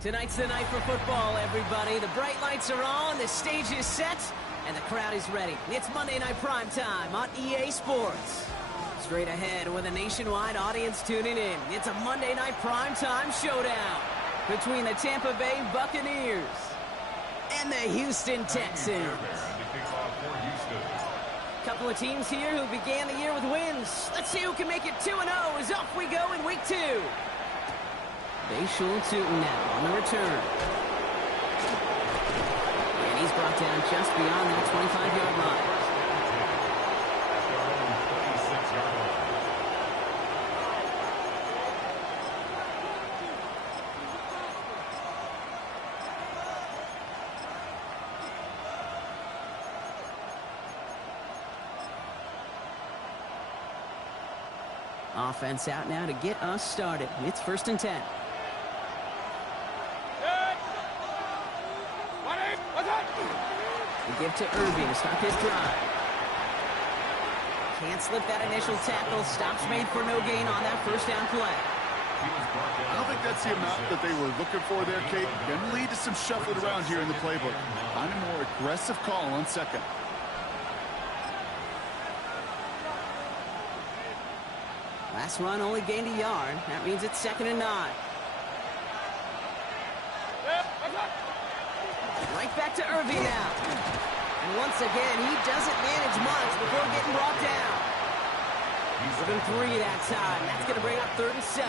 Tonight's the night for football, everybody. The bright lights are on, the stage is set, and the crowd is ready. It's Monday Night Primetime on EA Sports. Straight ahead with a nationwide audience tuning in. It's a Monday Night Primetime showdown between the Tampa Bay Buccaneers and the Houston Texans. Couple of teams here who began the year with wins. Let's see who can make it 2-0 as off we go in week 2. Bayshul Tootin now on the return. And he's brought down just beyond that 25-yard line. Offense out now to get us started. It's 1st and 10. They give to Irving to start his drive. Can't slip that initial tackle. Stops made for no gain on that first down play. I don't think that's the amount that they were looking for there, Kate. Going to lead to some shuffling around here in the playbook. Find a more aggressive call on second. Last run only gained a yard. That means it's 2nd and 9. Right back to Irving now. And once again, he doesn't manage much before getting brought down. Within 3 that time. That's going to bring up 3rd and 7.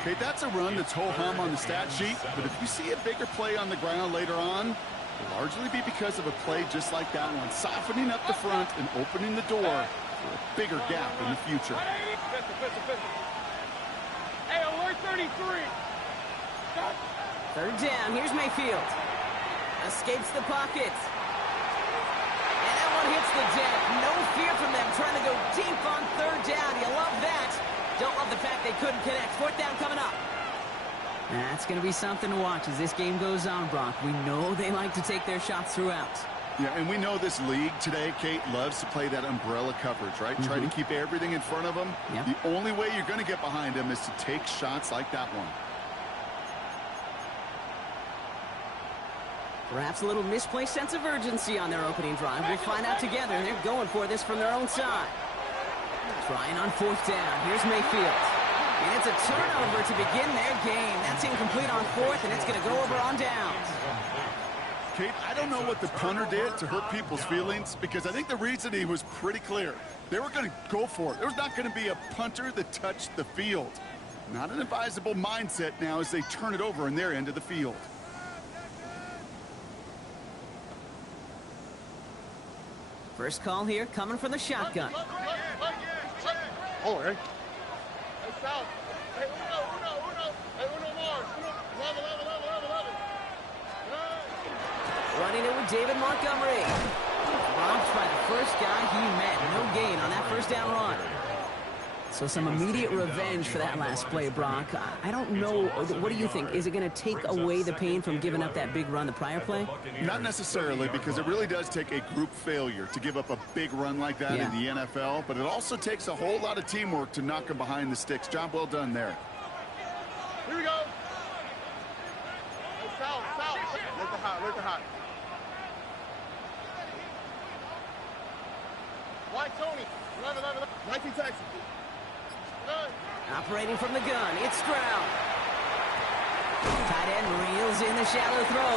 Okay, that's a run that's ho-hum on the stat sheet, but if you see a bigger play on the ground later on, it'll largely be because of a play just like that one, softening up the front and opening the door for a bigger gap in the future. Hey, alert 33. 3rd down. Here's Mayfield. Escapes the pocket. And that one hits the deck. No fear from them trying to go deep on 3rd down. You love that. Don't love the fact they couldn't connect. 4th down coming up. That's going to be something to watch as this game goes on, Brock. We know they like to take their shots throughout. Yeah, and we know this league today, Kate, loves to play that umbrella coverage, right? Try to keep everything in front of them. Yep. The only way you're going to get behind them is to take shots like that one. Perhaps a little misplaced sense of urgency on their opening drive. We'll find out together. They're going for this from their own side. Trying on 4th down. Here's Mayfield. And it's a turnover to begin their game. That's incomplete on 4th, and it's going to go over on downs. Kate, I don't know what the punter did to hurt people's feelings because I think the reasoning was pretty clear. They were going to go for it. There was not going to be a punter that touched the field. Not an advisable mindset now as they turn it over in their end of the field. First call here coming from the shotgun. Oh, hey. Hey, South. Hey, uno. Hey, uno more. 11. Running it with David Montgomery. Dropped by the first guy he met. No gain on that 1st down run. So some immediate revenge for that last play, Brock. I don't know. What do you think? Is it going to take away the pain from giving up that big run the prior play? Not necessarily, because it really does take a group failure to give up a big run like that in the NFL, but it also takes a whole lot of teamwork to knock them behind the sticks. Job well done there. Here we go. Hey, South. Let the hot. White Tony. 11. 19 Texans. Operating from the gun, it's Stroud. Tight end reels in the shallow throw.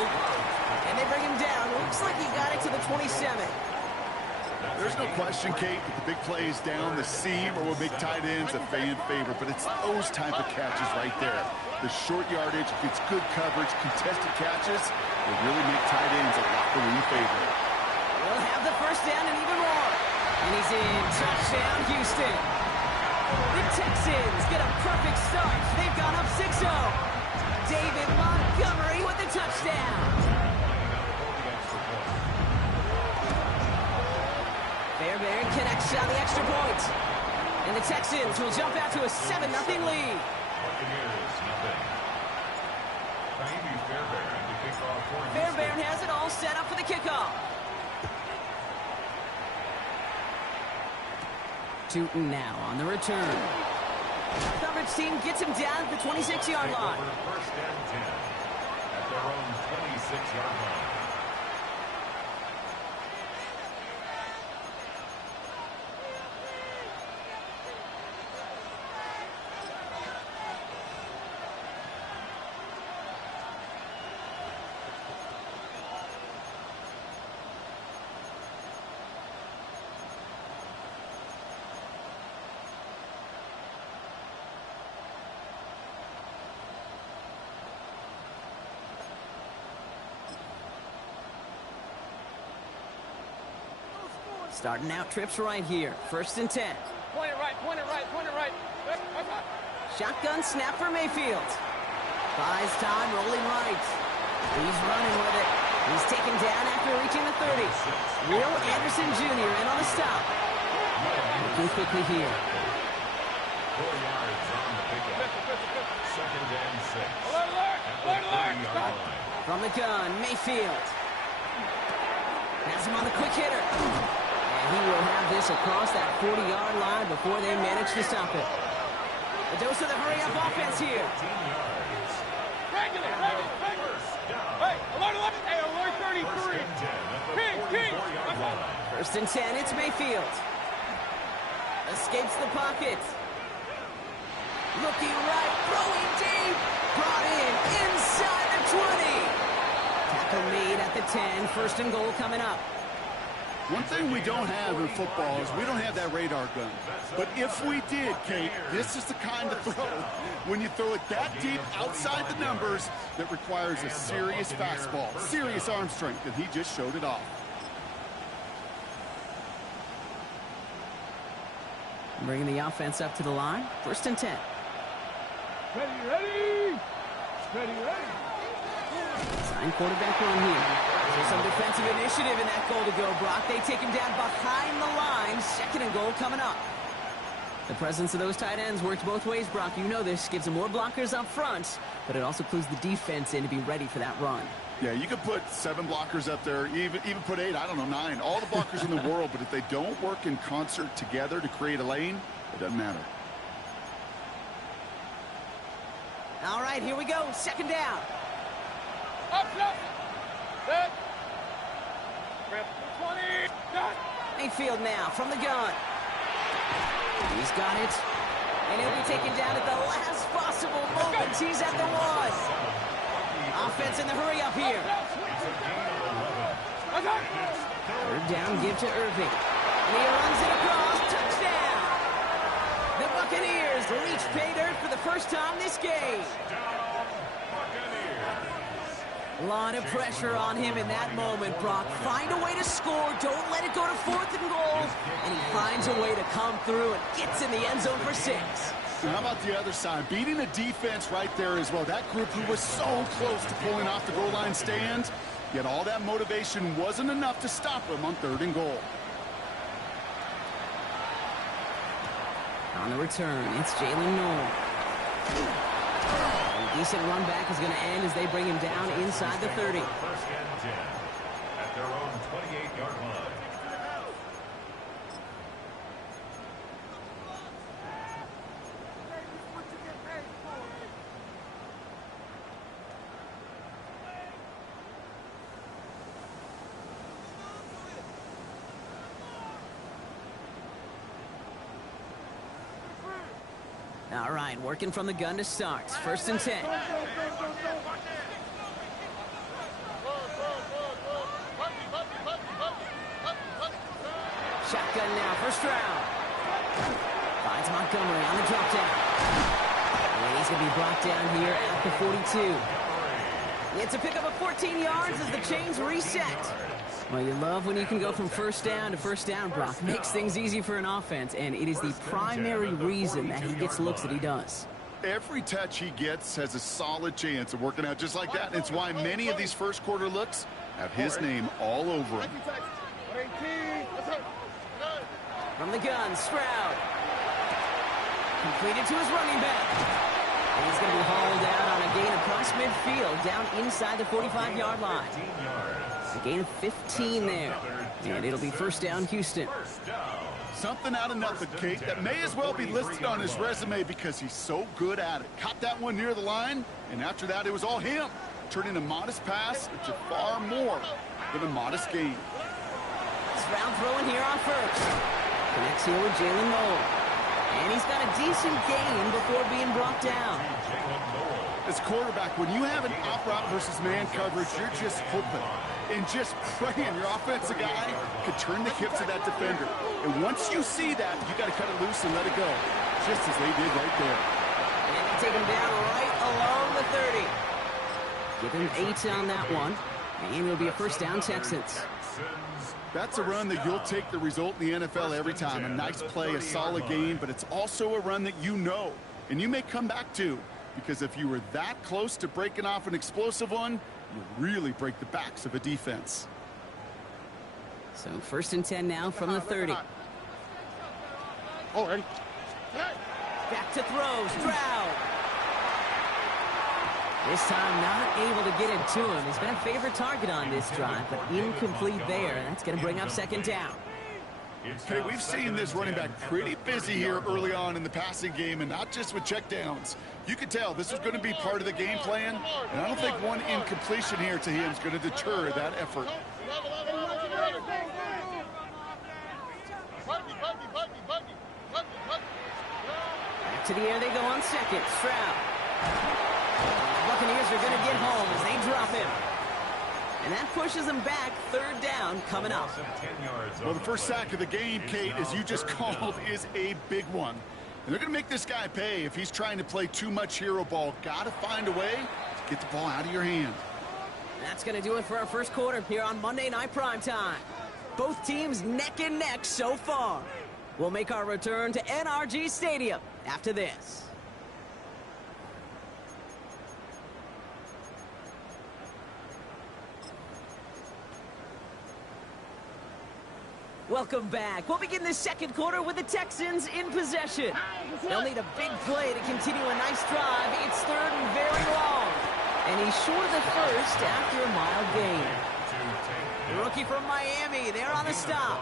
And they bring him down. Looks like he got it to the 27. There's no question, Kate, that the big play is down the seam or will make tight ends a fan favorite, but it's those type of catches right there. The short yardage, it's good coverage, contested catches, they really make tight ends a locker room favorite. We'll have the 1st down and even more. And he's in. Touchdown, Houston. The Texans get a perfect start. They've gone up 6-0. David Montgomery with the touchdown. Fairbairn connects on the extra point. And the Texans will jump out to a 7-0 lead. Fairbairn has it all set up for the kickoff. Tootin now on the return. Coverage team gets him down at the 26-yard line. First and 10 at their own 26-yard line. Starting out trips right here. First and 10. Point it right, point it right, point it right. Shotgun snap for Mayfield. Buys time, rolling right. He's running with it. He's taken down after reaching the 30. Will Anderson Jr. in on the stop. Looking quickly here. 4 yards on the pickup. Second and 6. Alert, alert, alert, Yard line. From the gun, Mayfield. Has him on the quick hitter. And he will have this across that 40-yard line before they manage to stop it. A dose of the hurry-up offense here. 15 yards. Regular. Hey, alert, hey, alert 33. King. 44-yard line. First and 10, it's Mayfield. Escapes the pocket. Looking right, throwing deep. Brought in inside the 20. Tackle made at the 10. First and goal coming up. One thing we don't have in football is we don't have that radar gun. But if we did, Kate, this is the kind of throw, when you throw it that deep outside the numbers, that requires a serious fastball, serious arm strength, and he just showed it off. Bringing the offense up to the line. First and 10. Ready. Sign quarterback run here. So some defensive initiative in that goal to go, Brock. They take him down behind the line. Second and goal coming up. The presence of those tight ends works both ways, Brock. You know this. Gives them more blockers up front, but it also clues the defense in to be ready for that run. Yeah, you could put 7 blockers up there, even put 8, I don't know, 9. All the blockers in the world, but if they don't work in concert together to create a lane, it doesn't matter. All right, here we go. Second down. Up. Set. Rep 20. Done. Mayfield now from the gun. He's got it. And he'll be taken down at the last possible moment. He's at the 1. Offense in the hurry up here. Third down, give to Irving. And he runs it across. Touchdown. The Buccaneers reach pay dirt for the first time this game. A lot of pressure on him in that moment, Brock. Find a way to score. Don't let it go to 4th and goal. And he finds a way to come through and gets in the end zone for 6. And how about the other side? Beating the defense right there as well. That group who was so close to pulling off the goal line stand, yet all that motivation wasn't enough to stop him on 3rd and goal. On the return, it's Jalen Noel. A decent run back is going to end as they bring him down inside the 30. First and 10 at their own 28-yard line. All right, working from the gun to start. First and 10. Shotgun now, first round. Finds Montgomery on the drop down. And he's going to be brought down here at the 42. It's a pickup of 14 yards as the chains reset. Well, you love when you can go from first down to first down, Brock. Makes things easy for an offense, and it is the primary reason that he gets looks that he does. Every touch he gets has a solid chance of working out just like that. It's why many of these first quarter looks have his name all over them. From the gun, Stroud. Completed to his running back. And he's going to be hauled out on a gain across midfield, down inside the 45-yard line. A gain of 15 there. And it'll be first down, Houston. Something out of nothing, Kate. That may as well be listed on his resume because he's so good at it. Caught that one near the line, and after that, it was all him. Turning a modest pass into far more than a modest gain. It's round throwing here on first. Connects here with Jalen Noel. And he's got a decent gain before being brought down. As quarterback, when you have an op-route versus man coverage, you're just hoping and just praying your offensive guy could turn the hips of that defender. And once you see that, you got to cut it loose and let it go, just as they did right there. And they take him down right along the 30. Give him 8 on that one, and it'll be a first down, Texans. That's a run that you'll take the result in the NFL every time. A nice play, a solid game, but it's also a run that you know, and you may come back to, because if you were that close to breaking off an explosive one, you really break the backs of a defense. So first and 10 now from the 30. Oh, ready? Back to throw, Stroud. This time not able to get it to him. He's been a favorite target on this drive, but incomplete there. That's going to bring up second down. Okay, we've seen this running back pretty busy here early on in the passing game, and not just with checkdowns. You could tell this was going to be part of the game plan, and I don't think one incompletion here to him is going to deter that effort. Back to the air they go on second. Stroud. Buccaneers are going to get home as they drop him. And that pushes them back. Third down coming up. Well, the first sack of the game, Kate, as you just called, is a big one. And they're going to make this guy pay if he's trying to play too much hero ball. Got to find a way to get the ball out of your hand. That's going to do it for our first quarter here on Monday Night Primetime. Both teams neck and neck so far. We'll make our return to NRG Stadium after this. Welcome back. We'll begin this second quarter with the Texans in possession. They'll need a big play to continue a nice drive. It's third and very long. And he's short of the first after a mild gain. The rookie from Miami, they're on the stop.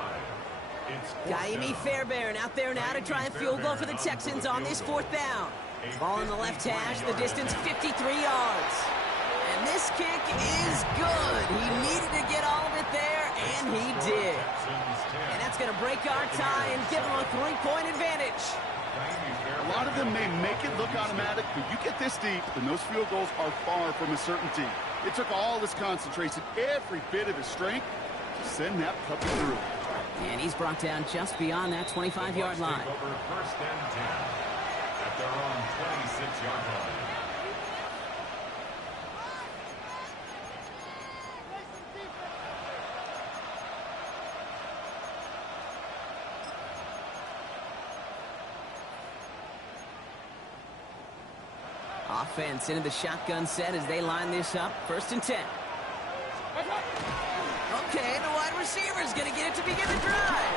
Jaime Fairbairn out there now to try a field goal for the Texans on this fourth down. Ball in the left hash, the distance 53 yards. And this kick is good. He needed to get all of it there, and he did. And that's going to break our tie and give him a 3-point advantage. A lot of them may make it look automatic, but you get this deep, and those field goals are far from a certainty. It took all his concentration, every bit of his strength, to send that puppy through. And he's brought down just beyond that 25-yard line. First and 10 at their own 26-yard line. Offense into the shotgun set as they line this up. First and 10. Okay, the wide receiver's going to get it to begin the drive.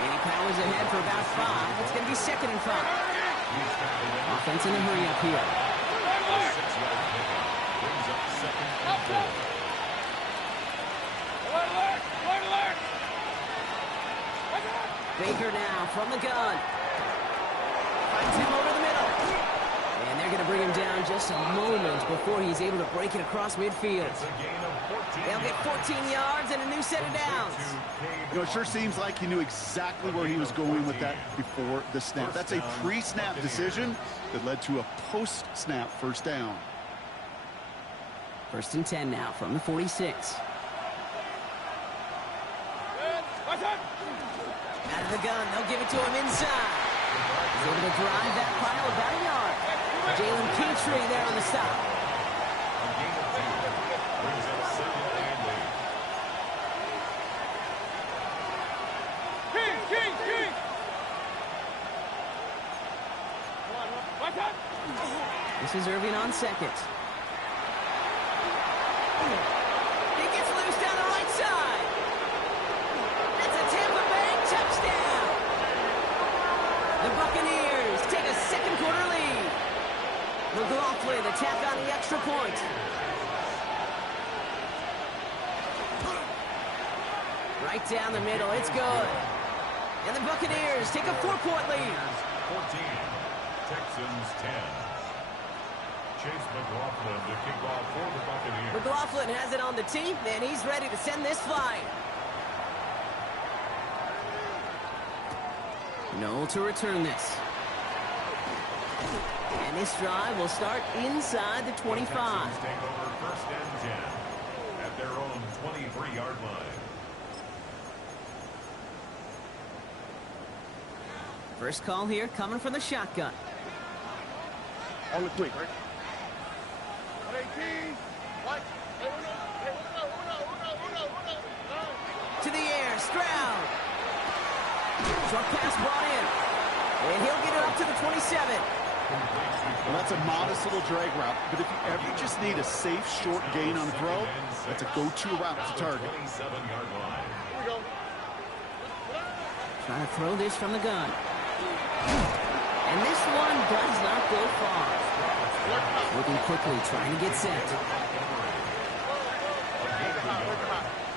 And he powers ahead for about 5. It's going to be second and 5. Offense in a hurry up here. Baker now from the gun. Finds him over the middle. And they're going to bring him down just a moment before he's able to break it across midfield. They'll get 14 yards and a new set of downs. You know, it sure seems like he knew exactly where he was going with that before the snap. That's a pre-snap decision that led to a post-snap first down. First and 10 now from the 46. Out of the gun, they'll give it to him inside. He's able to drive that pile about a yard. Jalen Petrie there on the stop. This is Irving on second. He gets loose down the right side. That's a Tampa Bay touchdown. The Buccaneers take a second quarter lead. McLaughlin to tack on the extra point. Right down the middle, it's good. And the Buccaneers take a 4-point lead. 14, Texans 10. Chase McLaughlin to kick off for the Buccaneers. McLaughlin has it on the tee, and he's ready to send this flying. Noel to return this. And this drive will start inside the 25. The Texans take over first and 10 at their own 23-yard line. First call here coming from the shotgun. On the quick, right? 18. What? Hey, uno. To the air, Stroud. Short pass brought in. And he'll get it up to the 27. Well, that's a modest little drag route, but if you ever just need a safe, short gain on the throw, that's a go-to route to target. 27-yard line. Here we go. Trying to throw this from the gun. And this one does not go far. Looking quickly, trying to get set.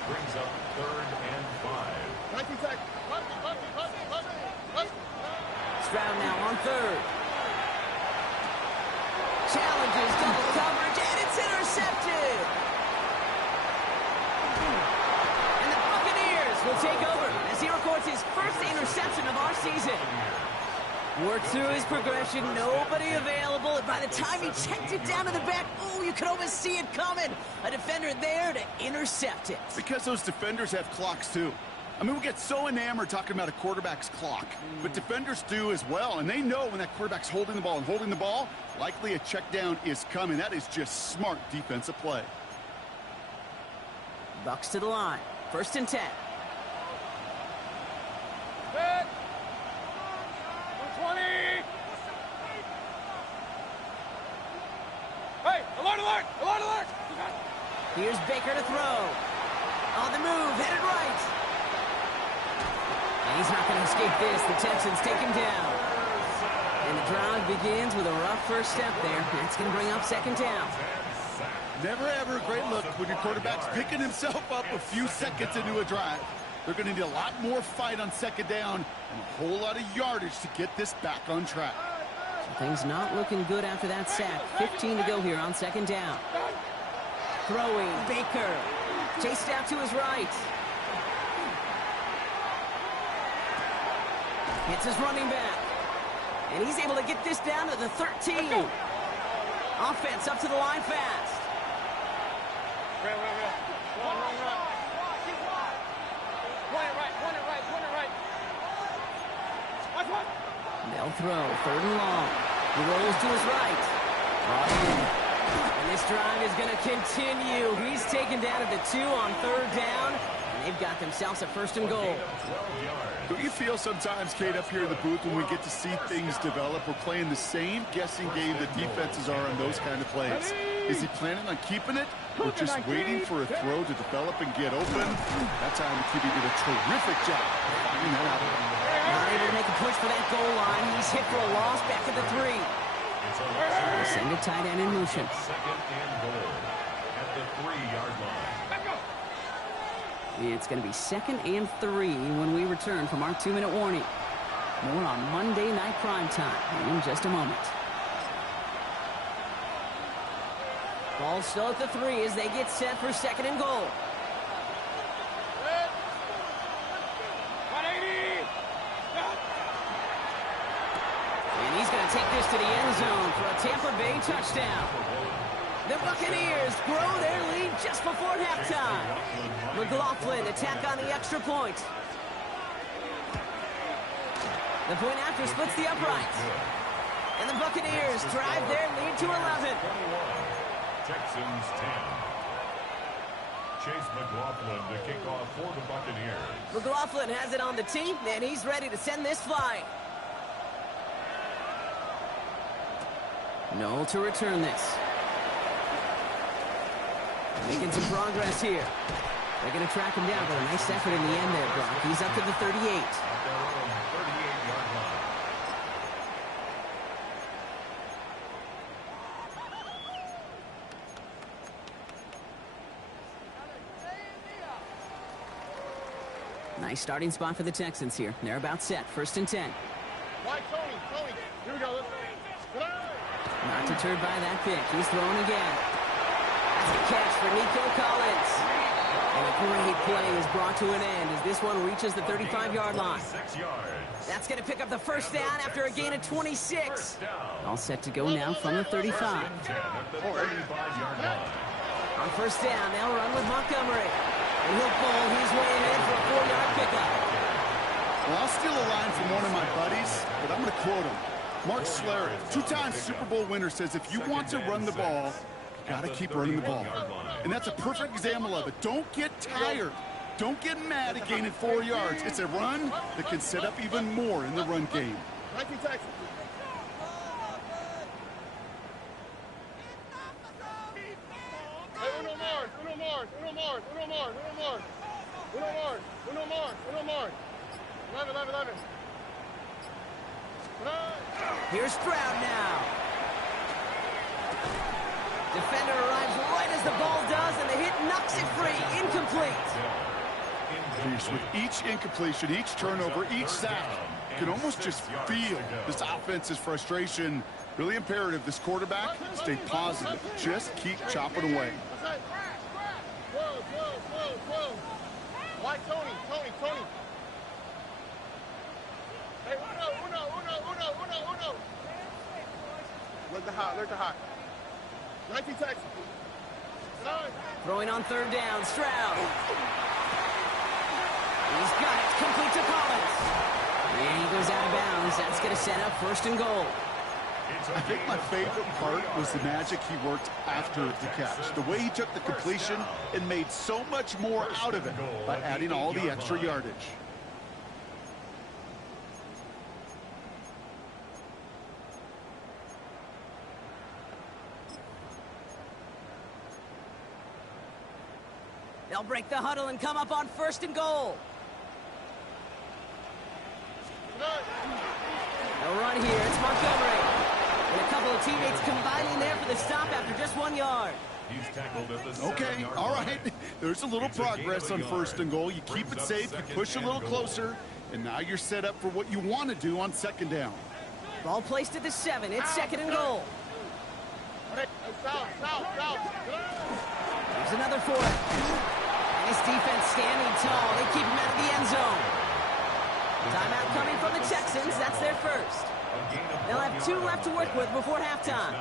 Brings up 3rd and 5. Stroud now on 3rd. Challenges double coverage, and it's intercepted. And the Buccaneers will take over as he records his first interception of our season. Worked through his progression, nobody available, and by the time he checked it down to the back, oh, you could almost see it coming. A defender there to intercept it. Because those defenders have clocks, too. I mean, we get so enamored talking about a quarterback's clock, but defenders do as well, and they know when that quarterback's holding the ball and holding the ball, likely a check down is coming. That is just smart defensive play. Bucks to the line. 1st and 10. Hit. 20. Hey, alert. Here's Baker to throw. On the move, headed right. And he's not going to escape this. The Texans take him down. And the drive begins with a rough first step there. That's going to bring up 2nd down. Never ever a great look when your quarterback's picking himself up a few seconds into a drive. They're going to need a lot more fight on 2nd down and a whole lot of yardage to get this back on track. So things not looking good after that sack. 15 to go here on 2nd down. Throwing, Baker. Chased out to his right. Hits his running back. And he's able to get this down to the 13. Offense up to the line fast. Run it right. They'll throw, 3rd and long. He rolls to his right. And this drive is going to continue. He's taken down at the 2 on 3rd down. And they've got themselves a 1st and goal. Don't you feel sometimes, Kate, up here in the booth when we get to see things develop, we're playing the same guessing game that defenses are on those kind of plays? Is he planning on keeping it or just waiting for a throw to develop and get open? That time the QB did a terrific job of finding that out. Not able to make a push for that goal line. He's hit for a loss back at the 3. They send a tight end in motion. 2nd and goal at the 3-yard line. It's going to be 2nd and 3 when we return from our 2-minute warning. More on Monday Night Primetime in just a moment. Ball still at the 3 as they get set for 2nd and goal. 180. And he's going to take this to the end zone for a Tampa Bay touchdown. The Buccaneers grow their lead just before halftime. McLaughlin attack on the extra point. The point after splits the uprights. And the Buccaneers drive their lead to 11. Texans 10. Chase McLaughlin to kick off for the Buccaneers. McLaughlin has it on the tee, and he's ready to send this flying. Noel to return this. Making some progress here. They're going to track him down, but a nice effort in the end there, Brock. He's up to the 38. At their own 38-yard line. Nice starting spot for the Texans here. They're about set. 1st and 10. Why, Tony? Here we go. Not deterred by that pick. He's throwing again. That's a catch for Nico Collins. And a great play is brought to an end as this one reaches the 35-yard line. That's going to pick up the 1st down after a gain of 26. All set to go now from the 35. On 1st down, they'll run with Montgomery. And he'll pull his way in for a 4-yard pickup. Well, I'll steal a line from one of my buddies, but I'm going to quote him. Mark Schlereth, 2-time Super Bowl winner, says if you want to run the ball, you got to keep running the ball. And that's a perfect example of it. Don't get tired. Don't get mad at gaining 4 yards. It's a run that can set up even more in the run game. Here's Stroud now. Defender arrives right as the ball does, and the hit knocks it free. Incomplete. With each incompletion, each turnover, each sack, you can almost just feel this offense's frustration. Really imperative this quarterback stay positive. Just keep chopping away. Why, Tony? Hey, uno. Look the hot. 19 Texans. Throwing on 3rd down, Stroud. He's got it, complete to Collins. And he goes out of bounds. That's going to set up 1st and goal. I think my favorite part was the magic he worked after the catch. The way he took the completion and made so much more out of it by adding all the extra yardage. They'll break the huddle and come up on 1st and goal. They'll run here. It's Montgomery. And a couple of teammates combining there for the stop after just 1 yard. He's tackled at the Okay, all right. There's a little progress on 1st and goal. You keep it safe, you push a little closer, and now you're set up for what you want to do on 2nd down. Ball placed at the 7. It's 2nd and goal. There's another for it. Nice defense standing tall. They keep him out of the end zone. Timeout coming from the Texans. That's their 1st. They'll have 2 left to work with before halftime.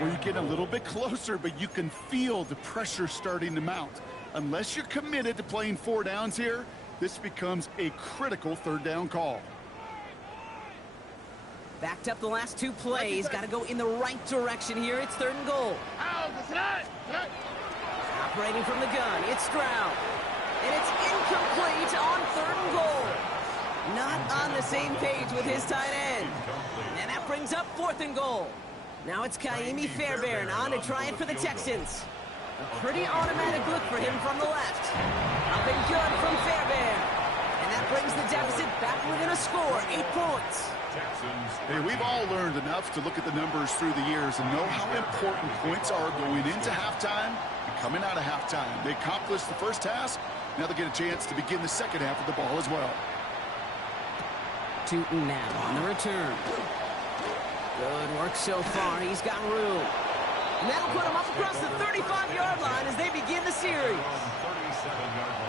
Well, you get a little bit closer, but you can feel the pressure starting to mount. Unless you're committed to playing 4 downs here, this becomes a critical 3rd down call. Backed up the last 2 plays. Got to go in the right direction here. It's 3rd and goal. Operating from the gun, it's Stroud. And it's incomplete on 3rd and goal. Not on the same page with his tight end. And that brings up 4th and goal. Now it's Kaimi Fairbairn on to try it for the Texans. A pretty automatic look for him from the left. Up and good from Fairbairn. And that brings the deficit back within a score, 8 points. Hey, we've all learned enough to look at the numbers through the years and know how important points are going into halftime and coming out of halftime. They accomplished the first task. Now they get a chance to begin the second half of the ball as well. Tootin now on the return. Good work so far. He's got room. And that'll put him up across the 35-yard line as they begin the series. 37-yard line.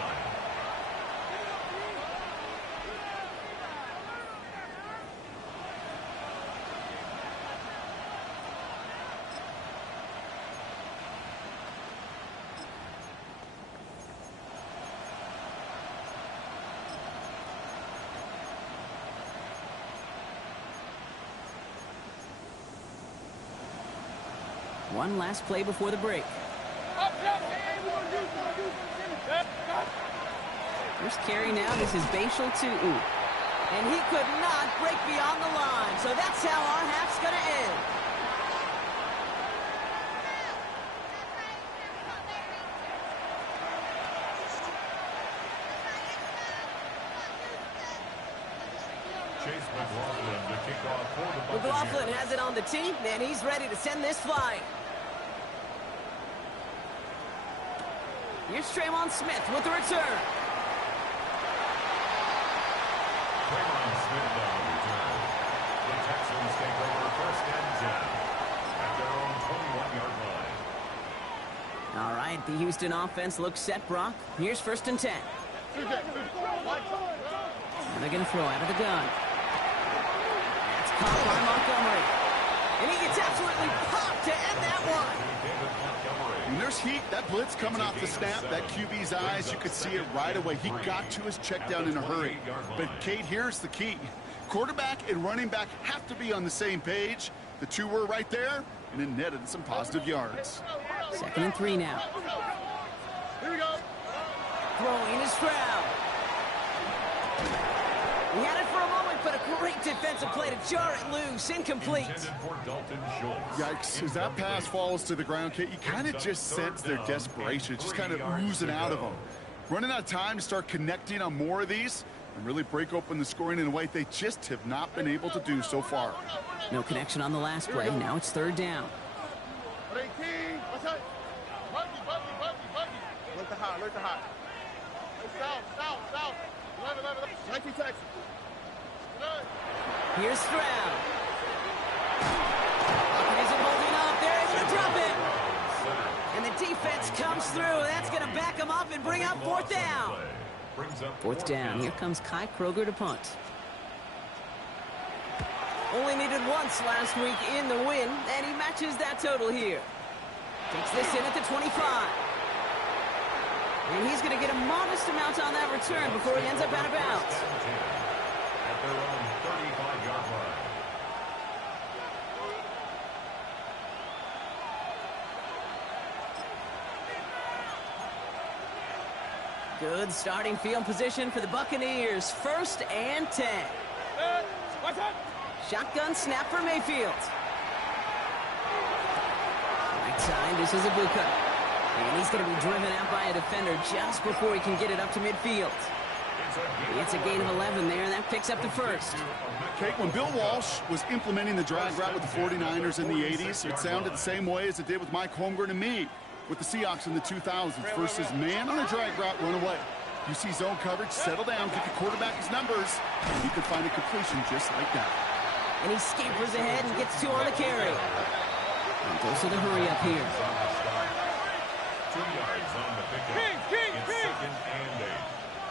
One last play before the break. First carry now. This is Bashal Tootin. And he could not break beyond the line. So that's how our half's going to end. McLaughlin has it on the tee, and he's ready to send this flying. Here's Traymon Smith with the return. The Houston offense looks set, Brock. Here's 1st and 10. And they're going to throw out of the gun. That's caught by Montgomery. And he gets absolutely popped to end that one. And there's heat. That blitz coming off the snap. That QB's eyes, you could see it right away. He got to his check down in a hurry. But, Kate, here's the key. Quarterback and running back have to be on the same page. The two were right there, and it netted some positive yards. 2nd and 3 now. Here we go. Throwing is Stroud. He had it for a moment, but a great defensive play to jar it loose. Incomplete. Yikes. As that pass falls to the ground, Kate, you kind of just sense their desperation, just kind of oozing out of them. Running out of time to start connecting on more of these and really break open the scoring in a way they just have not been able to do so far. No connection on the last play. Now it's 3rd down. 18. What's that? Buggy. Look to high. South. 11. 19 Texans. Here's Stroud. Pocket isn't holding up. They're able to drop it. And the defense comes through. That's going to back them up and bring up 4th down. 4th down. Here comes Kai Kroger to punt. Only needed once last week in the win, and he matches that total here. Takes this in at the 25. And he's going to get a modest amount on that return before he ends up out of bounds. At their own 35-yard line. Good starting field position for the Buccaneers. 1st and 10. Shotgun snap for Mayfield. Right side, this is a blue cut. And he's going to be driven out by a defender just before he can get it up to midfield. It's a gain of 11 there, and that picks up the 1st. Kate, when Bill Walsh was implementing the drag route with the 49ers in the 80s, it sounded the same way as it did with Mike Holmgren and me with the Seahawks in the 2000s versus man on a drag route, run away. You see zone coverage, settle down, get the quarterback his numbers, and he could find a completion just like that. And he scampers ahead and gets 2 on the carry. And goes to the hurry up here. 2 yards on the pickup. It's 2nd and 8.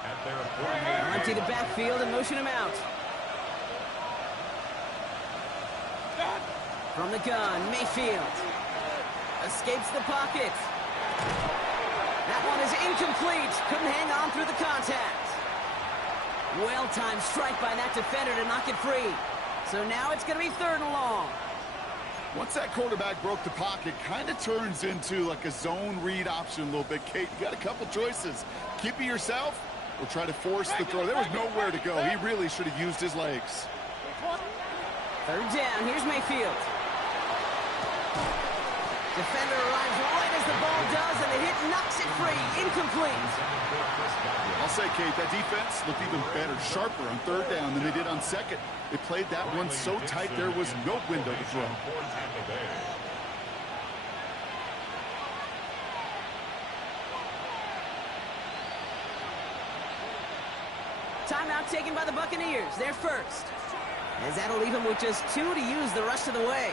At their 48. Onto the backfield and motion him out. From the gun, Mayfield. Escapes the pocket. That one is incomplete. Couldn't hang on through the contact. Well-timed strike by that defender to knock it free. So now it's going to be 3rd and long. Once that quarterback broke the pocket, kind of turns into like a zone read option a little bit. Kate, you got a couple choices. Keep it yourself or try to force the throw. There was nowhere to go. He really should have used his legs. 3rd down. Here's Mayfield. Defender arrives right as the ball does, and the hit knocks it free. Incomplete. I'll say, Kate, that defense looked even better, sharper on 3rd down than they did on 2nd. They played that one so tight there was no window to throw. Timeout taken by the Buccaneers. They're first. As that'll leave them with just 2 to use the rest of the way.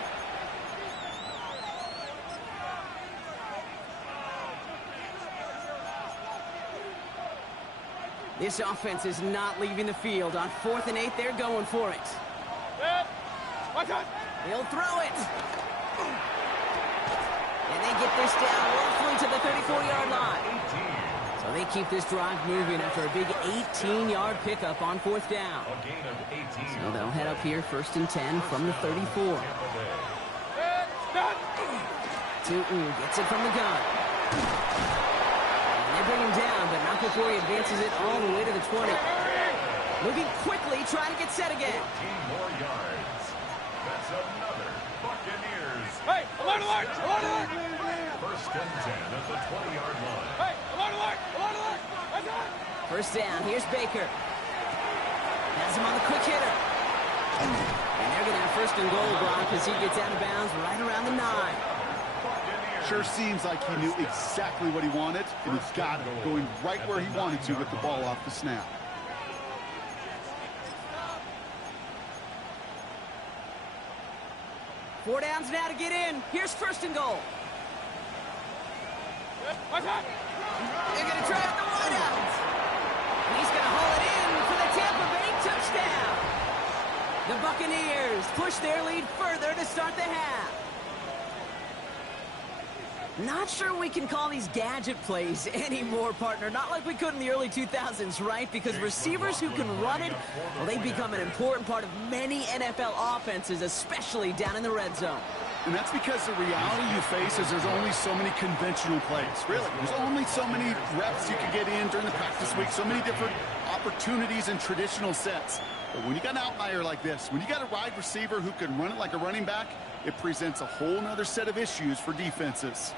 This offense is not leaving the field. On 4th and 8, they're going for it. He'll throw it. And they get this down roughly to the 34-yard line. So they keep this drive moving after a big 18-yard pickup on 4th down. So they'll head up here 1st and 10 from the 34. Tootin gets it from the gun. They bring him down, but not before he advances it all the way to the 20. Moving quickly, trying to get set again. 18 more yards. That's another Buccaneers. Hey, alert, alert, alert, alert. 1st and 10 at the 20-yard line. Hey, alert, alert, alert, alert. That's it. 1st down, here's Baker. Has him on the quick hitter. And they're going to have 1st and goal, Brock, as he gets out of bounds right around the 9. Sure seems like he knew exactly what he wanted, and he got it, going right where he wanted to with the ball off the snap. Four downs now to get in. Here's 1st and goal. They're going to try out the wideout. And he's going to haul it in for the Tampa Bay touchdown. The Buccaneers push their lead further to start the half. Not sure we can call these gadget plays anymore, partner. Not like we could in the early 2000s, right? Because receivers who can run it, well, they become an important part of many NFL offenses, especially down in the red zone. And that's because the reality you face is there's only so many conventional plays. Really, there's only so many reps you can get in during the practice week, so many different opportunities and traditional sets. But when you got an outlier like this, when you got a wide receiver who can run it like a running back, it presents a whole nother set of issues for defenses.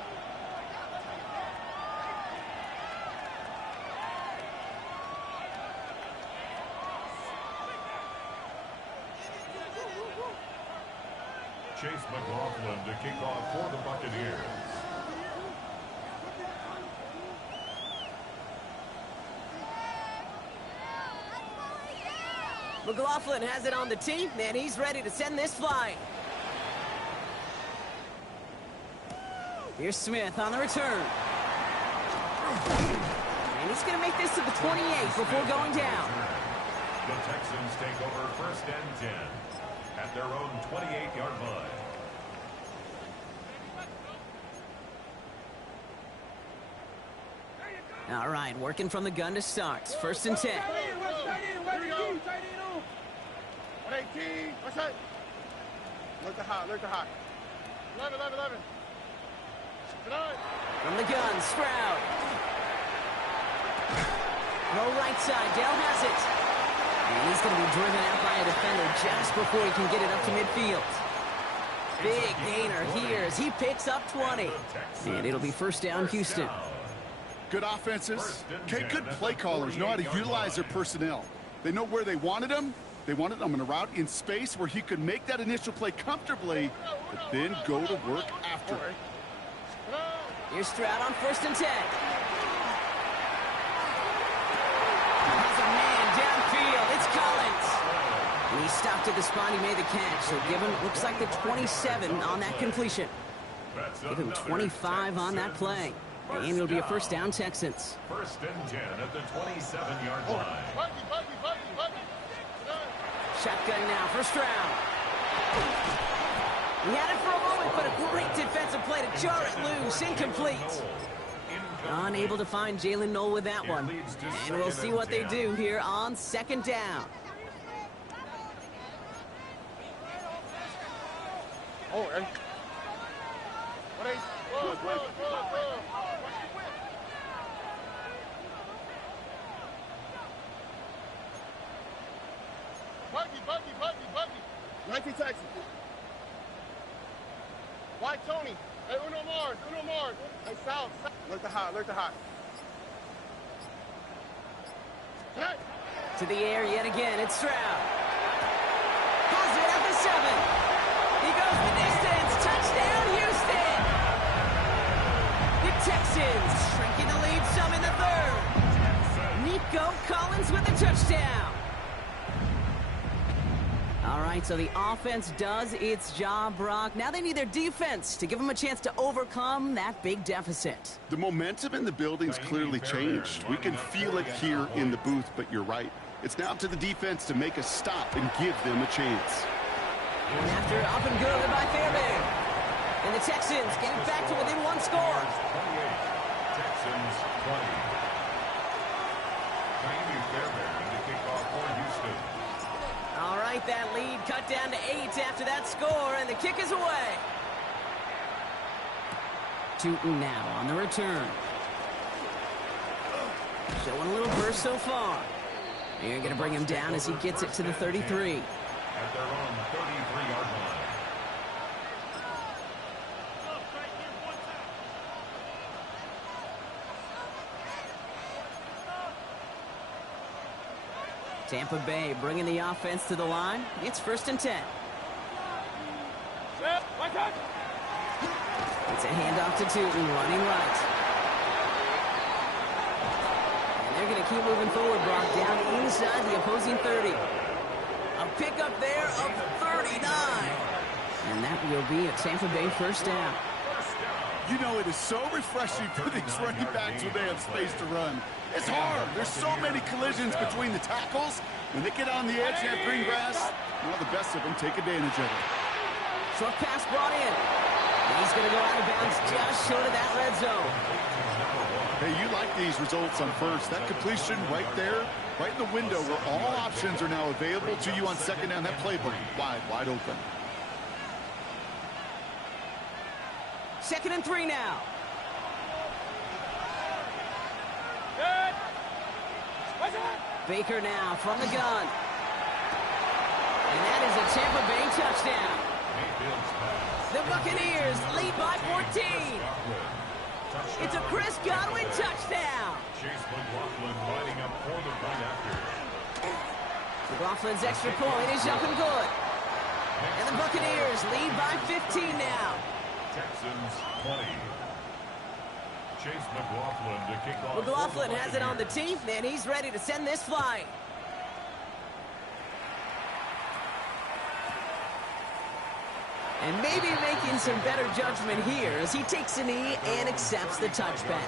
Chase McLaughlin to kick off for the Buccaneers. McLaughlin has it on the tee, and he's ready to send this flying. Here's Smith on the return. And he's going to make this to the 28 before going down. The Texans take over 1st and 10 at their own 28-yard line. All right, working from the gun to start. 1st and 10. 118. What's that? Look the hot. 11. From the gun, Stroud. Low right side, Dell has it. And he's going to be driven out by a defender just before he can get it up to midfield. Big gainer here as he picks up 20. And it'll be 1st down, Houston. Good offenses. Okay, good play callers know how to utilize their personnel. They know where they wanted them. They wanted them in a route in space where he could make that initial play comfortably, but then go to work after it. Here's Stroud on 1st and 10. Has a man downfield. It's Collins. And he stopped at the spot. He made the catch. So give him, looks like the 27 on that completion. Give him 25 on that play. And it'll be a 1st down, Texans. 1st and 10 at the 27-yard line. Shotgun now for Stroud. He had it for a moment, but a great defensive play to jar it loose. Incomplete. Unable to find Jalen Noel with that one. And we'll see what they do here on 2nd down. Oh, hey. Buggy. 19 Texans. White Tony. Hey, Uno Mars. Hey, South. Look the hot. Hey. To the air yet again, it's Stroud. Has it at the 7. He goes the distance. Touchdown, Houston. The Texans shrinking the lead some in the 3rd. Nico Collins with the touchdown. All right, so the offense does its job, Brock. Now they need their defense to give them a chance to overcome that big deficit. The momentum in the building's clearly changed. We can feel it here in the booth, but you're right. It's now up to the defense to make a stop and give them a chance. And after up and good by Fairbairn. And the Texans get it back to within 1 score. 28, Texans 20. Fairbairn to kick off for Houston. All right, that lead cut down to 8 after that score, and the kick is away. Tootin now on the return. Showing a little burst so far. You're going to bring him down as he gets it to the 33. At their own 33-yard line. Tampa Bay bringing the offense to the line. It's 1st and 10. It's a handoff to Tootin, running right. And they're going to keep moving forward, Brock, down inside the opposing 30. A pickup there of 39. And that will be a Tampa Bay 1st down. You know, it is so refreshing for these running backs when they have space to run. It's hard. There's so many collisions between the tackles. When they get on the edge and have green grass, well, the best of them take advantage of it. Short pass brought in. He's going to go out of bounds just short of that red zone. Hey, you like these results on first. That completion right there, right in the window where all options are now available to you on second down. That playbook wide open. 2nd and 3 now. Baker now from the gun. And that is a Tampa Bay touchdown. The Buccaneers lead by 14. It's a Chris Godwin touchdown. Chase McLaughlin lining up for the point after. McLaughlin's extra point is up and good. And the Buccaneers lead by 15 now. Texans 20. Chase McLaughlin to kick off. McLaughlin has it on the team, and he's ready to send this flying. And maybe making some better judgment here as he takes a knee and accepts the touchback.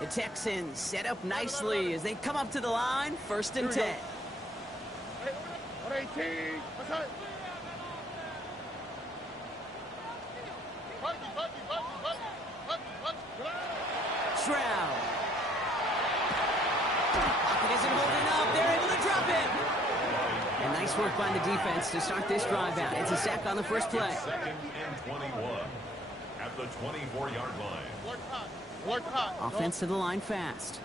The Texans set up nicely as they come up to the line, 1st and 10. 118. What's that? Stroud. Pocket isn't holding up. They're able to drop it. And nice work by the defense to start this drive out. It's a sack on the first play. 2nd and 21 at the 24-yard line. Work hot. Work hot. Offense to the line fast.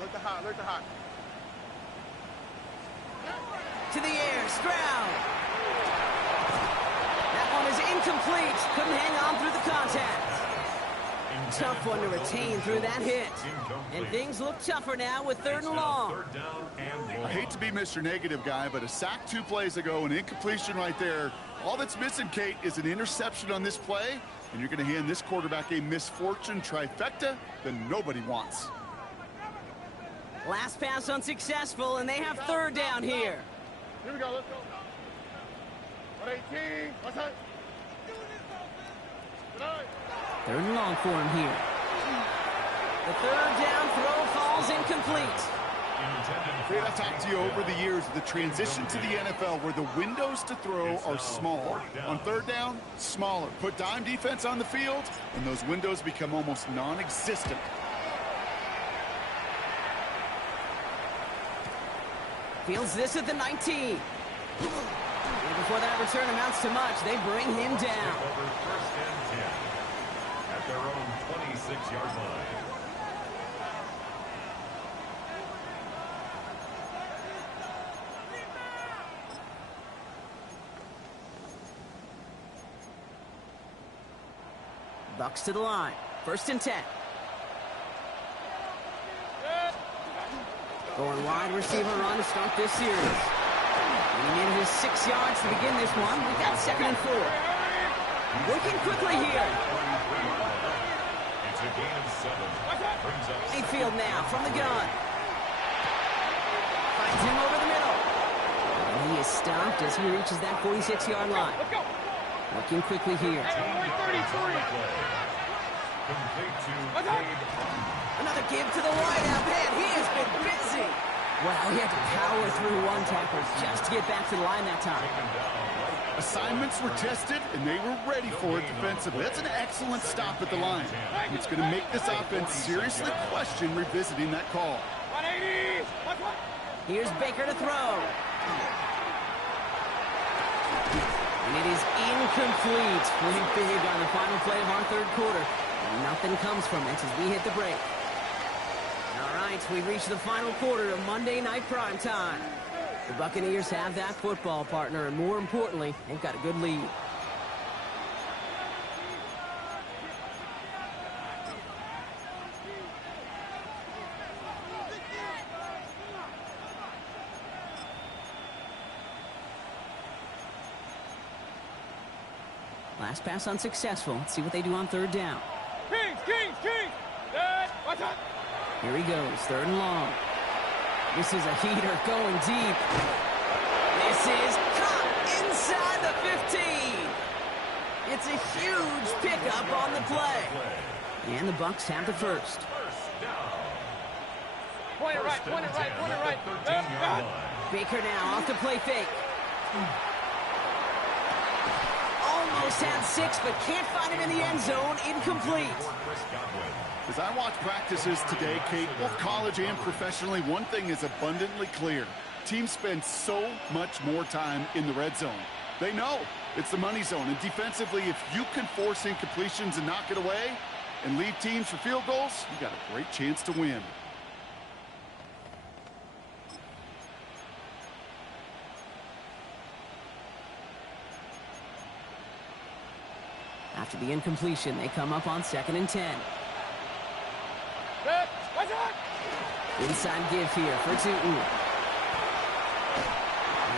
Look the hot. Look the hot. To the air, Stroud. That one is incomplete. Couldn't hang on through the contact. Tough one to retain through that hit. And things look tougher now with 3rd and long. 3rd down and long. I hate to be Mr. Negative guy, but a sack 2 plays ago, an incompletion right there. All that's missing, Kate, is an interception on this play, and you're going to hand this quarterback a misfortune trifecta that nobody wants. Last pass unsuccessful, and they have 3rd down here. Here we go. Let's go. 118. What's that? 3rd and long for him here. The 3rd down throw falls incomplete. Hey, I talked to you over the years of the transition to the NFL where the windows to throw are small. On 3rd down, smaller. Put dime defense on the field, and those windows become almost non-existent. Fields this at the 19. And before that return amounts to much, they bring him down. Over 1st and 10 at their own 26-yard line. Bucks to the line. 1st and 10. Going wide receiver run to start this series. And he needed his 6 yards to begin this one. We got 2nd and 4. Working quickly here. It's a gain of 7. Brings up Mayfield now from the gun. Finds him over the middle. And he is stopped as he reaches that 46-yard line. Working quickly here. Another give to the wideout. Man, he has been busy. Wow, he had to power through one tackle just to get back to the line that time. Assignments were tested, and they were ready for it defensively. That's an excellent stop at the line. It's going to make this offense seriously question revisiting that call. 180. Here's Baker to throw. And it is incomplete. Pretty big on the final play of our 3rd quarter. And nothing comes from it as we hit the break. All right, we reach the final quarter of Monday Night Primetime. The Buccaneers have that football partner, and more importantly, they've got a good lead. Last pass unsuccessful. Let's see what they do on third down. Kings! Watch out! Here he goes, third and long. This is a heater going deep. This is caught inside the 15. It's a huge pickup on the play. And the Bucs have the first. Point it right. 13-yard line. Baker now off the play fake. Almost had 6, but can't find him in the end zone. Incomplete. As I watch practices today, Kate, both college and professionally, one thing is abundantly clear. Teams spend so much more time in the red zone. They know it's the money zone. And defensively, if you can force incompletions and knock it away and lead teams for field goals, you got a great chance to win. After the incompletion, they come up on 2nd and 10. Watch out! Inside give here for Tootin.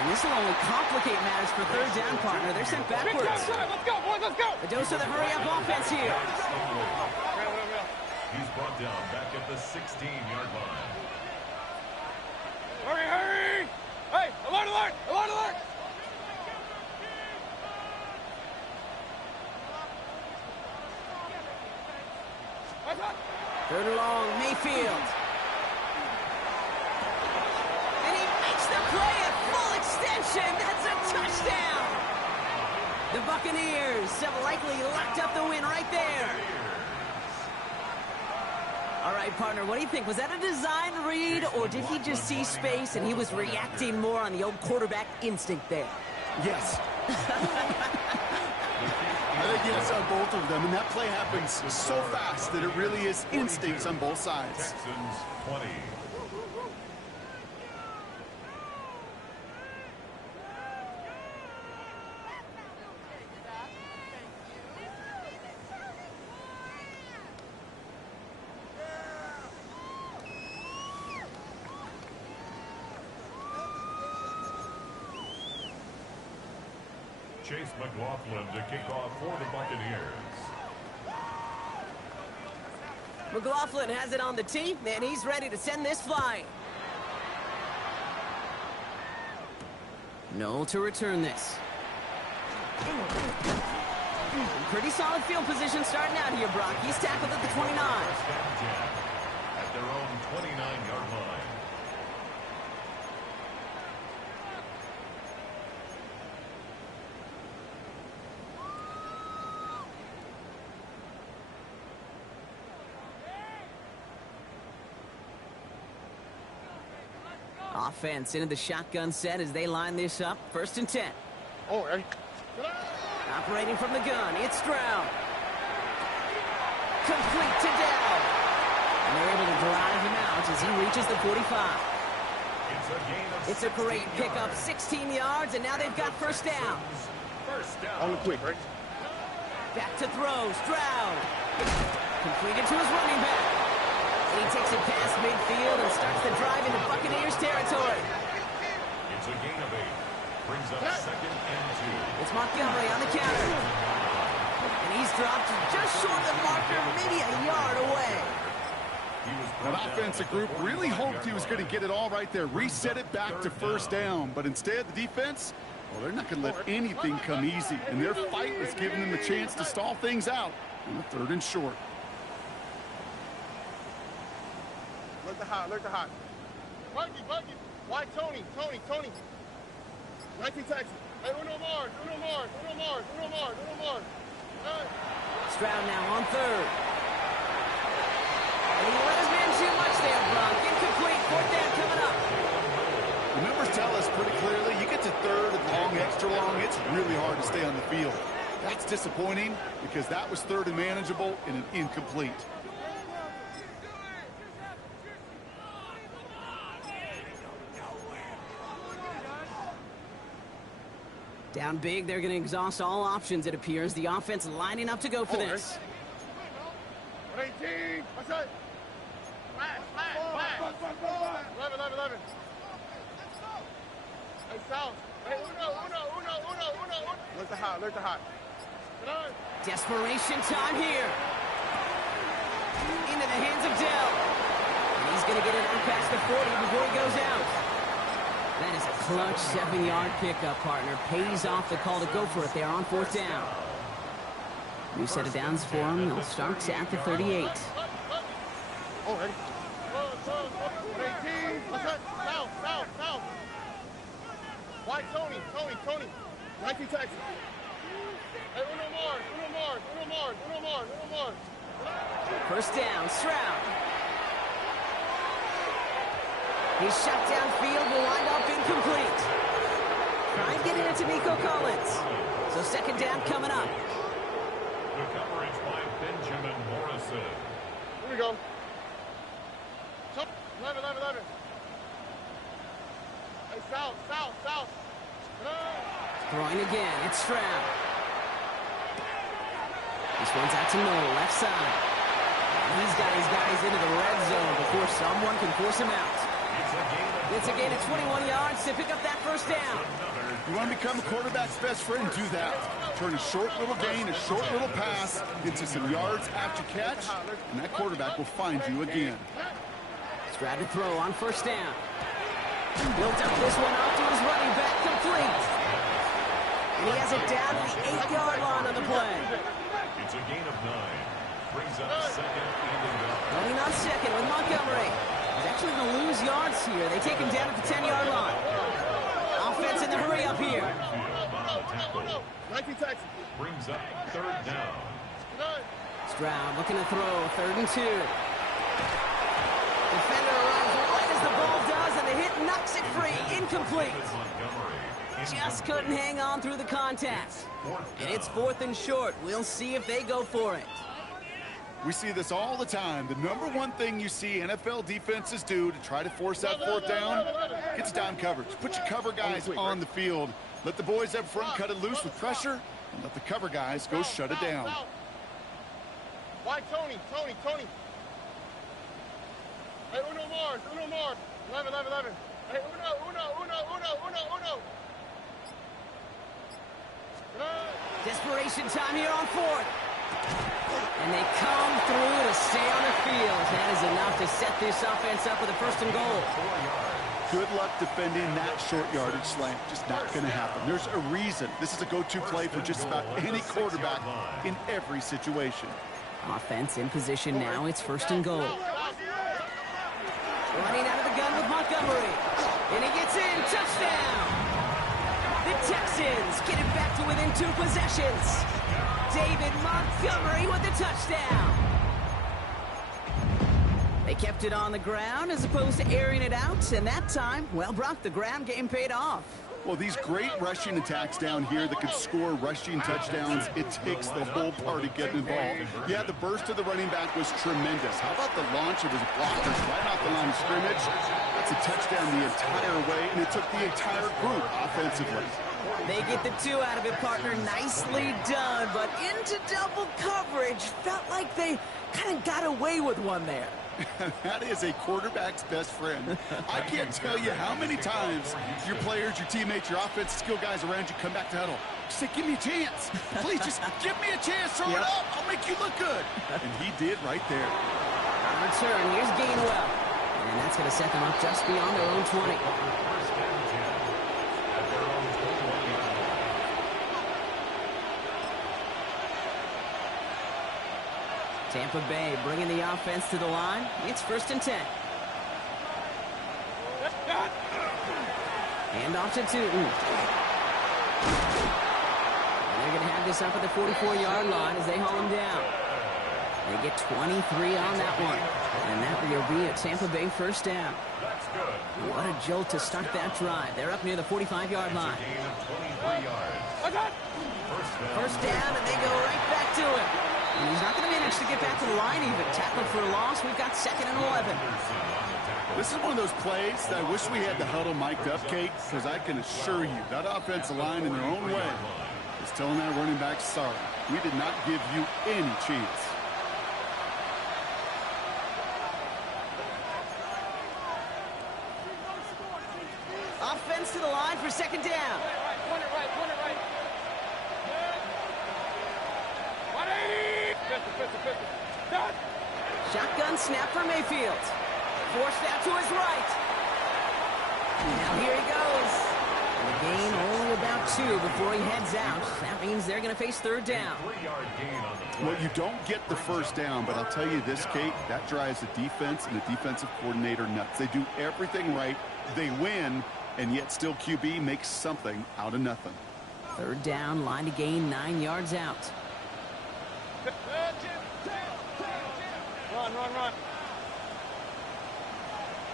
And this will only complicate matters for third down, partner. They're sent backwards. Let's go, boys, let's go! The dose of the hurry-up offense here. He's brought down back at the 16-yard line. Hurry! Hey, alert! Third and long, Mayfield. And he makes the play at full extension. That's a touchdown. The Buccaneers have likely locked up the win right there. All right, partner, what do you think? Was that a design read, or did he just see space and he was reacting more on the old quarterback instinct there? Yes. I think yes on both of them, and that play happens so fast that it really is instincts on both sides. Texans 20. Chase McLaughlin to kick off for the Buccaneers. McLaughlin has it on the tee, and he's ready to send this flying. No to return this. Pretty solid field position starting out here, Brock. He's tackled at the 29. First and 10 at their own 29-yard line. Offense into the shotgun set as they line this up. 1st and 10. Oh, hey. Operating from the gun, it's Stroud. Complete to Dell. And they're able to drive him out as he reaches the 45. It's a great pickup, 16 yards, and now they've got first down. First down. On the quick, right? Back to throw, Stroud. Completed to his running back. He takes it past midfield and starts the drive into Buccaneers territory. It's a gain of 8. Brings up 2nd and 2. It's Montgomery on the counter. And he's dropped just short of the marker, maybe a yard away. That offensive group really hoped he was going to get it all right there, reset it back to first down. But instead, the defense, well, they're not going to let anything come easy. And their fight was giving them a chance to stall things out on the 3rd and short. Alert the hot. Buggy. Why Tony? 19 Texans. Hey, Uno Mars. Stroud now on 3rd. And he let his man too much there, Brock. Incomplete. 4th down coming up. The numbers tell us pretty clearly, you get to 3rd and long, extra long, it's really hard to stay on the field. That's disappointing because that was 3rd and manageable and an incomplete. Down big, they're going to exhaust all options, it appears. The offense lining up to go for this. 18. What's that? Flash. 11. Hey, South. Hey, Uno. Alert the hot. Desperation time here. Into the hands of Dell. And he's going to get it out past the 40 before he goes out. That is a clutch 7-yard pickup, partner. Pays off the call to go for it there on 4th down. New set of downs for him. They'll start at the 38. Oh, ready? 18. Foul. Why Tony? 19 Texans. Hey, Uno Mars. First down, Stroud. His shot downfield will wind up incomplete. Try and get it into Nico Collins. So 2nd down coming up. The coverage by Benjamin Morrison. Here we go. 11. Hey, south. Throwing again, it's Stroud. This one's out to Noel, left side. And he's got his guys into the red zone before someone can force him out. It's a gain of 21 yards to pick up that first down. You want to become a quarterback's best friend, do that. Turn a short little gain, a short little pass into some yards after catch, and that quarterback will find you again. Stroud to throw on first down. Built up this one off to his running back, complete. And he has it down to the 8-yard line on the play. It's a gain of 9. Brings up 2nd and Running on 2nd with Montgomery. He's actually going to lose yards here. They take him down at the 10-yard line. Offense in the hurry up here. 19 Texans. Brings up 3rd down. Stroud looking to throw, 3rd and 2. Defender runs right as the ball does, and the hit knocks it free. Incomplete. Just couldn't hang on through the contact. And it's 4th and short. We'll see if they go for it. We see this all the time. The number one thing you see NFL defenses do to try to force that 4th down, it's dime coverage. Put your cover guys on the field. Let the boys up front cut it loose with pressure, and let the cover guys go shut it down. Why Tony? Hey, Uno Mars. 11. Hey, Uno. Desperation time here on 4th. And they come through to stay on the field. That is enough to set this offense up with a 1st and goal. Good luck defending that short yardage slant. Just not going to happen. There's a reason. This is a go-to play for just about any quarterback in every situation. Offense in position now. It's 1st and goal. Running out of the gun with Montgomery. And he gets in. Touchdown. The Texans get it back to within 2 possessions. David Montgomery with the touchdown. They kept it on the ground as opposed to airing it out. And that time, well, Brock, the ground game paid off. Well, these great rushing attacks down here that could score rushing touchdowns, it takes the whole party getting involved. Yeah, the burst of the running back was tremendous. How about the launch of his blockers right off the line of scrimmage? That's a touchdown the entire way, and it took the entire group offensively. They get the 2 out of it, partner. Nicely done, but into double coverage. Felt like they kind of got away with one there. That is a quarterback's best friend. I can't tell you how many times your players, your teammates, your offensive skill guys around you come back to huddle. Say, give me a chance. Please just give me a chance. Throw it up. I'll make you look good. And he did right there. On return, here's Gainwell. And that's going to set them up just beyond their own 20. Tampa Bay bringing the offense to the line. It's 1st and 10. Hand off to Tootin. And they're going to have this up at the 44-yard line as they haul him down. They get 23 on that one. And that will be a Tampa Bay 1st down. What a jolt to start that drive. They're up near the 45-yard line. First down, and they go right back to it. And he's not going to manage to get back to the line even. Tackled for a loss. We've got 2nd and 11. This is one of those plays that I wish we had the huddle mic'd up, Kate, because I can assure you that offensive line in their own way is telling that running back, sorry, we did not give you any chance. Offense to the line for 2nd down. Shotgun snap for Mayfield. Forced out to his right. Now here he goes. And the gain only about 2 before he heads out. That means they're going to face third down. Well, you don't get the first down, but I'll tell you this, Kate, that drives the defense and the defensive coordinator nuts. They do everything right. They win, and yet still QB makes something out of nothing. Third down, line to gain 9 yards out. Run.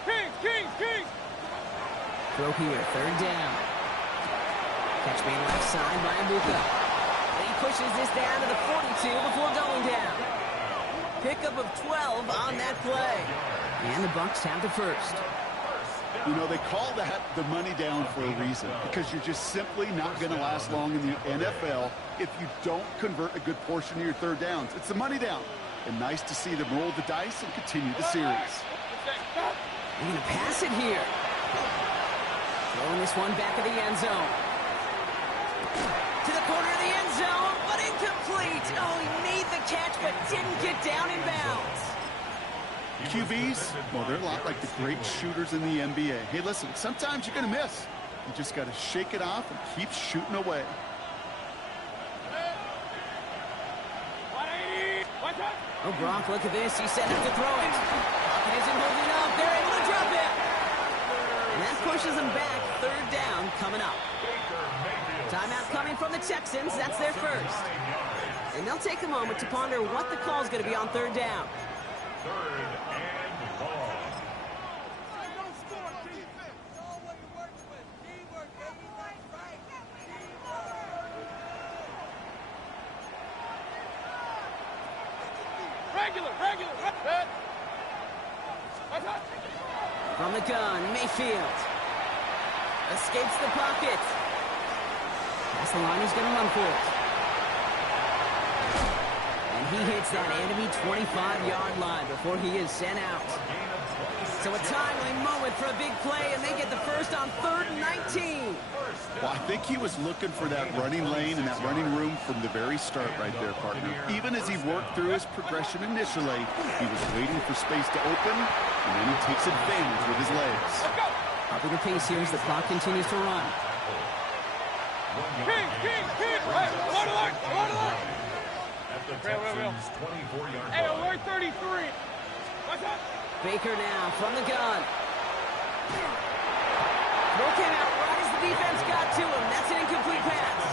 Kings! Throw here, third down. Catch made left side by Abuka. And he pushes this down to the 42 before going down. Pickup of 12 on that play. And the Bucs have the first. You know, they call that the money down for a reason, because you're just simply not going to last long in the NFL if you don't convert a good portion of your third downs. It's the money down. And nice to see them roll the dice and continue the series. They're going to pass it here. Throwing this one back of the end zone. To the corner of the end zone, but incomplete. Oh, he made the catch, but didn't get down in bounds. QBs, well, they're a lot like the great shooters in the NBA. Hey, listen, sometimes you're going to miss. You just got to shake it off and keep shooting away. Oh, Gronk, look at this. He's set up to throw it. Pocket isn't holding up. They're able to drop it. And that pushes them back. Third down coming up. Timeout coming from the Texans. That's their first. And they'll take a moment to ponder what the call is going to be on third down. From the gun, Mayfield. Escapes the pocket. That's the line he's going to run for it. And he hits that enemy 25-yard line before he is sent out. So a timely moment for a big play, and they get the first on 3rd and 19. Well, I think he was looking for that running lane and that running room from the very start right there, partner. Even as he worked through his progression initially, he was waiting for space to open, and then he takes advantage with his legs. Upping the pace here as the clock continues to run. King! Hey, hold on! Hey, alert 33! What's up? Baker now from the gun. Throw came out right as the defense got to him. That's an incomplete pass.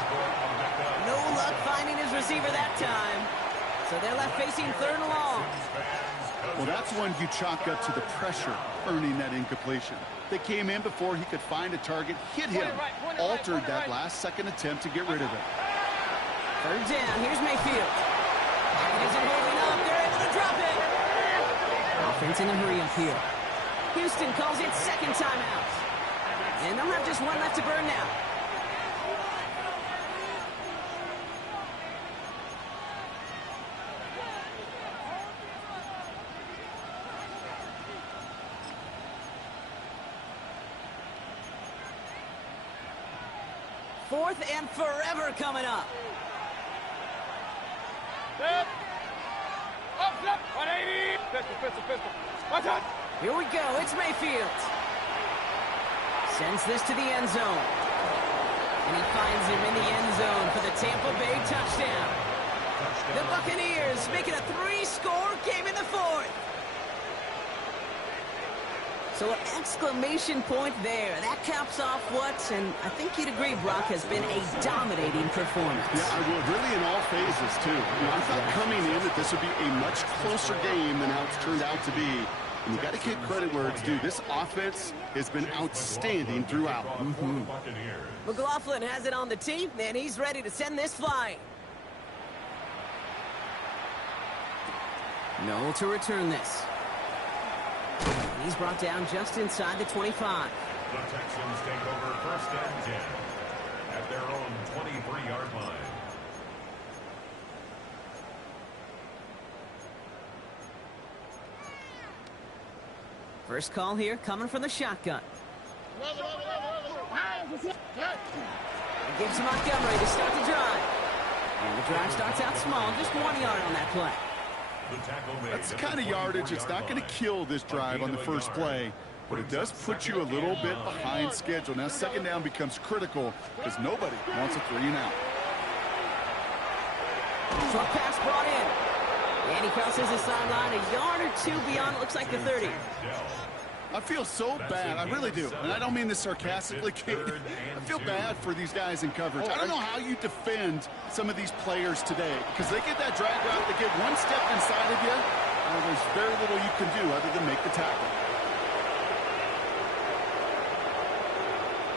No luck finding his receiver that time. So they're left facing 3rd and long. Well, that's one you chalk up to the pressure earning that incompletion. They came in before he could find a target, hit him, altered that last-second attempt to get rid of it. 3rd down. Here's Mayfield. It isn't holding up. They're able to drop it. Offense in a hurry up here. Houston calls it second timeout. And they'll have just one left to burn now. Fourth and forever coming up. Up, 180! Pistol. Watch out! Here we go. It's Mayfield. Sends this to the end zone. And he finds him in the end zone for the Tampa Bay touchdown. The Buccaneers making a 3-score game in the 4th. So an exclamation point there. That caps off what, and I think you'd agree, Brock, has been a dominating performance. Yeah, I will. Really in all phases, too. You know, I thought coming in that this would be a much closer game than how it's turned out to be. And you got to give credit where it's due. This offense has been outstanding throughout. McLaughlin has it on the tee, and he's ready to send this flying. No to return this. He's brought down just inside the 25. The Texans take over 1st and 10 at their own 23-yard line. First call here coming from the shotgun. It gives Montgomery to start the drive. And the drive starts out small, just 1 yard on that play. The tackle made. That's the kind of yardage it's not going to kill this drive on the first play, but it does put you a little bit behind schedule. Now second down becomes critical because nobody wants a 3-and-out. Short pass brought in. And he crosses the sideline a yard or two beyond, it looks like the 30. I feel so bad. I really do. And I don't mean this sarcastically, Kate. I feel bad for these guys in coverage. I don't know how you defend some of these players today because they get that drag route, they get one step inside of you, and there's very little you can do other than make the tackle.